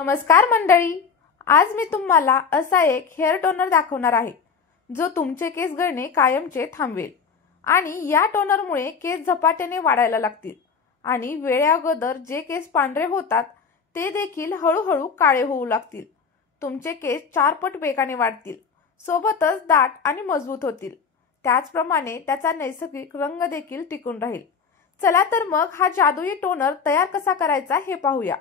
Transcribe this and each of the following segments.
नमस्कार मंडळी, आज मी तुम्हाला असा एक हेअर टोनर दाखवणार आहे जो तुमचे केस गळणे कायमचे थांबवेल आणि या टोनरमुळे केस झपाट्याने वाढायला लागतील आणि वेळेअगोदर जे केस पांढरे होतात ते देखील हळूहळू काळे होऊ लागतील। तुमचे केस 4 पट वेगाने वाढतील, सोबतच दाट आणि मजबूत होतील। त्याचप्रमाणे त्याचा नैसर्गिक रंग देखील टिकून राहील। चला तर मग हा जादुई टोनर तयार कसा करायचा हे पाहूया।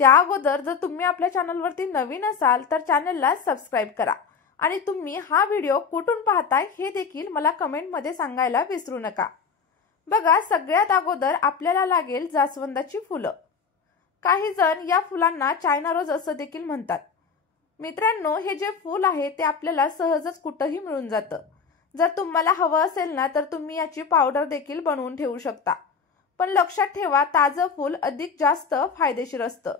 त्या अगोदर जर तुम्ही आपल्या चॅनलवरती नवीन असाल तर चॅनलला सबस्क्राइब करा आणि तुम्ही हा व्हिडिओ कुठून पाहताय हे देखील मला कमेंट मध्ये सांगायला विसरू नका। बघा, सगळ्यात अगोदर आपल्याला लागेल जास्वंदाची फुलं। काही जण या फुलांना चायना रोज असं देखील म्हणतात। मित्रांनो, हे जे फूल आहे ते आपल्याला सहजच कुठेही मिळून जातं। जर तुम्हाला हवं असेल ना तर तुम्ही याची पावडर देखील बनवून ठेवू शकता, पण लक्षात ठेवा ताजं फूल अधिक जास्त फायदेशीर असतं।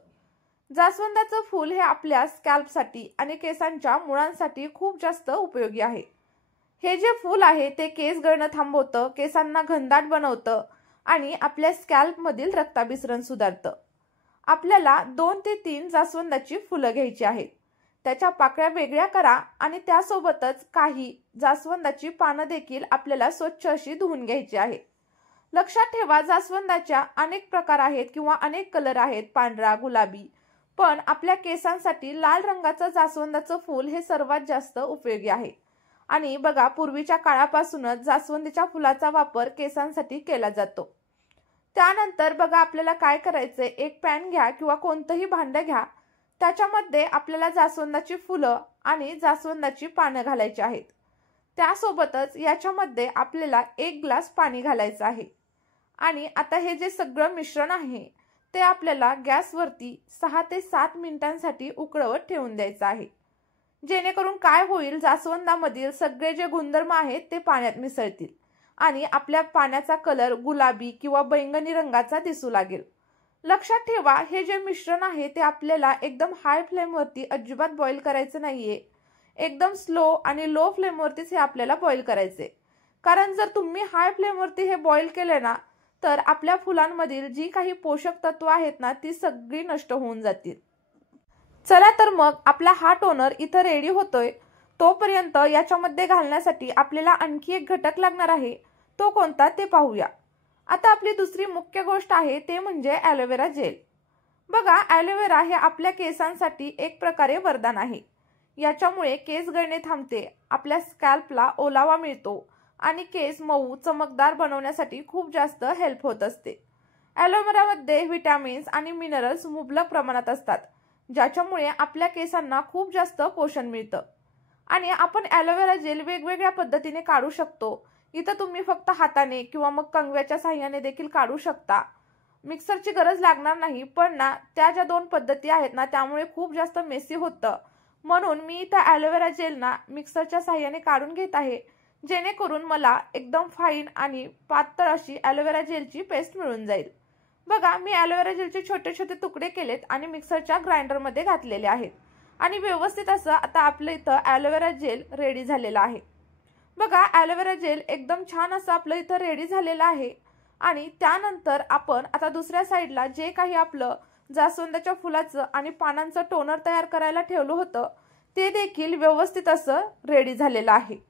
जास्वंदाचं फूल हे आपल्या स्कॅल्पसाठी आणि केसांच्या मुळांसाठी खूप जास्त उपयोगी आहे। हे जे फूल आहे ते केस गळणं थांबवतं, केसांना घनदाट बनवतं आणि आपल्या स्कॅल्प मधील रक्ताभिसरण सुधारतं। आपल्याला 2 ते 3 जास्वंदाची फुलं घ्यायची आहेत। त्याच्या पाकळ्या वेगळ्या करा आणि त्यासोबतच काही जास्वंदाची पानं देखील आपल्याला स्वच्छ अशी धुवून घ्यायची आहे। लक्षात ठेवा, जास्वंदाच्या अनेक प्रकार आहेत किंवा अनेक कलर आहेत, पांढरा, गुलाबी, पण आपल्या केसांसाठी लाल रंगाचं जास्वंदाचं फूल हे सर्वात जास्त उपयोगी आहे। आणि बघा, पूर्वीच्या काळापासूनच जास्वंदीच्या फुलाचा वापर केसांसाठी केला जातो। त्यानंतर बघा, आपल्याला काय करायचंय, एक पॅन घ्या किंवा कोणतंही भांडं घ्या, त्याच्यामध्ये आपल्याला जास्वंदाची फुलं आणि जास्वंदाची पानं घालायची आहेत। त्यासोबतच याच्यामध्ये आपल्याला 1 ग्लास पाणी घालायचं आहे आणि आता हे जे सगळं मिश्रण आहे ते आपल्याला गॅसवरती 6 ते 7 मिनिटांसाठी उकळवत ठेवून द्यायचं आहे। जेणेकरून काय होईल, जास्वंदामधील सगळे जे गुणधर्म आहेत ते पाण्यात मिसळतील आणि आपल्या पाण्याचा कलर गुलाबी किंवा बैंगनी रंगाचा दिसू लागेल। लक्षात ठेवा, हे जे मिश्रण आहे ते आपल्याला एकदम हाय फ्लेमवरती अजिबात बॉईल करायचं नाहीये। एकदम स्लो आणि लो फ्लेमवरतीच हे आपल्याला बॉईल करायचे, कारण जर तुम्ही हाय फ्लेमवरती हे बॉईल केले ना तर आपल्या फुलांमधील जी काही पोषक तत्व आहेत ना ती सगळी नष्ट होऊन जातील। चला तर मग आपला हा टोनर इथं रेडी होतोय। तोपर्यंत याच्यामध्ये घालण्यासाठी आपल्याला आणखी एक घटक लागणार आहे, तो कोणता ते पाहूया। आता आपली दुसरी मुख्य गोष्ट आहे ते म्हणजे ॲलोवेरा जेल। बघा, ॲलोवेरा हे आपल्या केसांसाठी एक प्रकारे वरदान आहे। याच्यामुळे केस गळणे थांबते, आपल्या स्कॅल्पला ओलावा मिळतो आणि केस मऊ चमकदार बनवण्यासाठी खूप जास्त हेल्प होत असते। ॲलोवेरामध्ये विटॅमिन्स आणि मिनरल्स मुबलक प्रमाणात असतात, ज्याच्यामुळे आपल्या केसांना खूप जास्त पोषण मिळतं। आणि आपण ॲलोवेरा जेल वेगवेगळ्या पद्धतीने काढू शकतो। इथं तुम्ही फक्त हाताने किंवा मग कंगव्याच्या साहाय्याने देखील काढू शकता। मिक्सरची गरज लागणार नाही, पण ना त्या ज्या 2 पद्धती आहेत ना त्यामुळे खूप जास्त मेसी होतं, म्हणून मी इथं ॲलोवेरा जेल ना मिक्सरच्या साहाय्याने काढून घेत आहे, जेणेकरून मला एकदम फाईन आणि पातळ अशी ॲलोवेरा जेलची पेस्ट मिळून जाईल। बघा, मी ॲलोवेरा जेलचे छोटे छोटे तुकडे केलेत आणि मिक्सरच्या ग्राइंडरमध्ये घातलेले आहेत आणि व्यवस्थित असं आता आपलं इथं ॲलोवेरा जेल रेडी झालेलं आहे। बघा, ॲलोवेरा जेल एकदम छान असं आपलं इथं रेडी झालेलं आहे। आणि त्यानंतर आपण आता दुसऱ्या साईडला जे काही आपलं जास्वंदाच्या फुलाचं आणि पानांचं टोनर तयार करायला ठेवलं होतं ते देखील व्यवस्थित असं रेडी झालेलं आहे।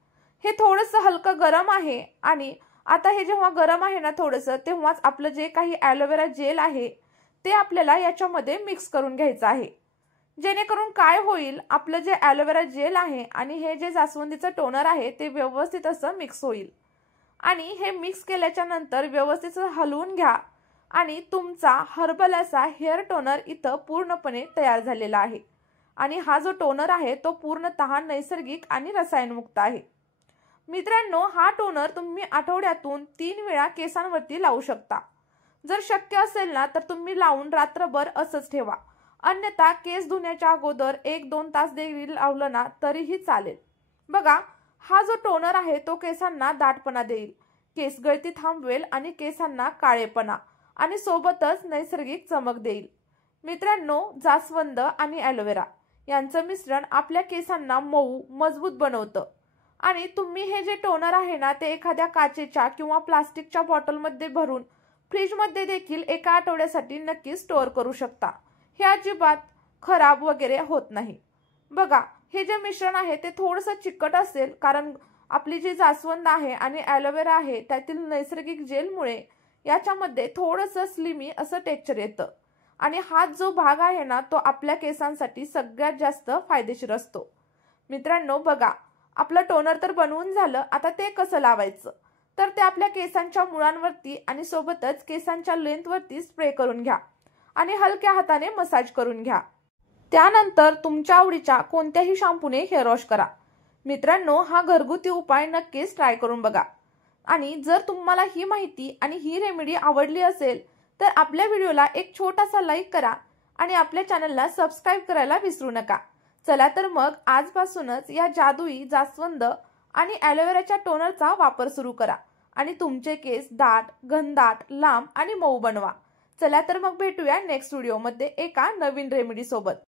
हे थोडंसं हलकं गरम आहे आणि आता हे जेव्हा गरम आहे ना थोडंसं, तेव्हाच आपलं जे काही ॲलोवेरा जेल आहे ते आपल्याला याच्यामध्ये मिक्स करून घ्यायचं आहे। जेणेकरून काय होईल, आपलं जे ॲलोवेरा जेल आहे आणि हे जे जास्वंदीचं टोनर आहे ते व्यवस्थित असं मिक्स होईल। आणि हे मिक्स केल्याच्या नंतर व्यवस्थित हलवून घ्या आणि तुमचा हर्बल असा हेअर टोनर इथं पूर्णपणे तयार झालेला आहे। आणि हा जो टोनर आहे तो पूर्णतः नैसर्गिक आणि रसायनमुक्त आहे। मित्रांनो, हा टोनर तुम्ही आठवड्यातून 3 वेळा केसांवरती लावू शकता। जर शक्य असेल ना तर तुम्ही लावून रात्रभर असंच ठेवा, अन्यथा केस धुण्याच्या अगोदर 1-2 तास देखील लावलं ना तरीही चालेल। बघा, हा जो टोनर आहे तो केसांना दाटपणा देईल, केस गळती थांबवेल आणि केसांना काळेपणा आणि सोबतच नैसर्गिक चमक देईल। मित्रांनो, जास्वंद आणि ॲलोवेरा यांचं मिश्रण आपल्या केसांना मऊ मजबूत बनवतं आणि तुम्ही हे जे टोनर आहे ना ते एखाद्या काचेच्या किंवा प्लास्टिकच्या बॉटलमध्ये भरून फ्रीजमध्ये देखील एका आठवड्यासाठी नक्की स्टोअर करू शकता। हे अजिबात खराब वगैरे होत नाही। बघा, हे जे मिश्रण आहे ते थोडंसं चिकट असेल, कारण आपली जी जास्वंद आहे आणि ॲलोवेरा आहे त्यातील नैसर्गिक जेलमुळे याच्यामध्ये थोडंसं स्लिमी असं टेक्स्चर येतं। आणि हाच जो भाग आहे ना, तो आपल्या केसांसाठी सगळ्यात जास्त फायदेशीर असतो। मित्रांनो बघा, आपलं टोनर तर बनवून झालं, आता ते कसं लावायचं? तर ते आपल्या केसांच्या मुळांवरती आणि सोबतच केसांच्या लेंथवरती स्प्रे करून घ्या आणि हलक्या हाताने मसाज करून घ्या। त्यानंतर तुमच्या आवडीच्या कोणत्याही शॅम्पूने हेअर वॉश करा। मित्रांनो, हा घरगुती उपाय नक्कीच ट्राय करून बघा। आणि जर तुम्हाला ही माहिती आणि ही रेमेडी आवडली असेल तर आपल्या व्हिडिओला एक छोटासा लाईक करा आणि आपल्या चॅनलला सबस्क्राईब करायला विसरू नका। चला तर मग आजपासूनच या जादुई जास्वंद आणि ॲलोवेराच्या टोनरचा वापर सुरू करा आणि तुमचे केस दाट, घनदाट, लांब आणि मऊ बनवा। चला तर मग भेटूया नेक्स्ट व्हिडिओमध्ये एका नवीन रेमेडी सोबत।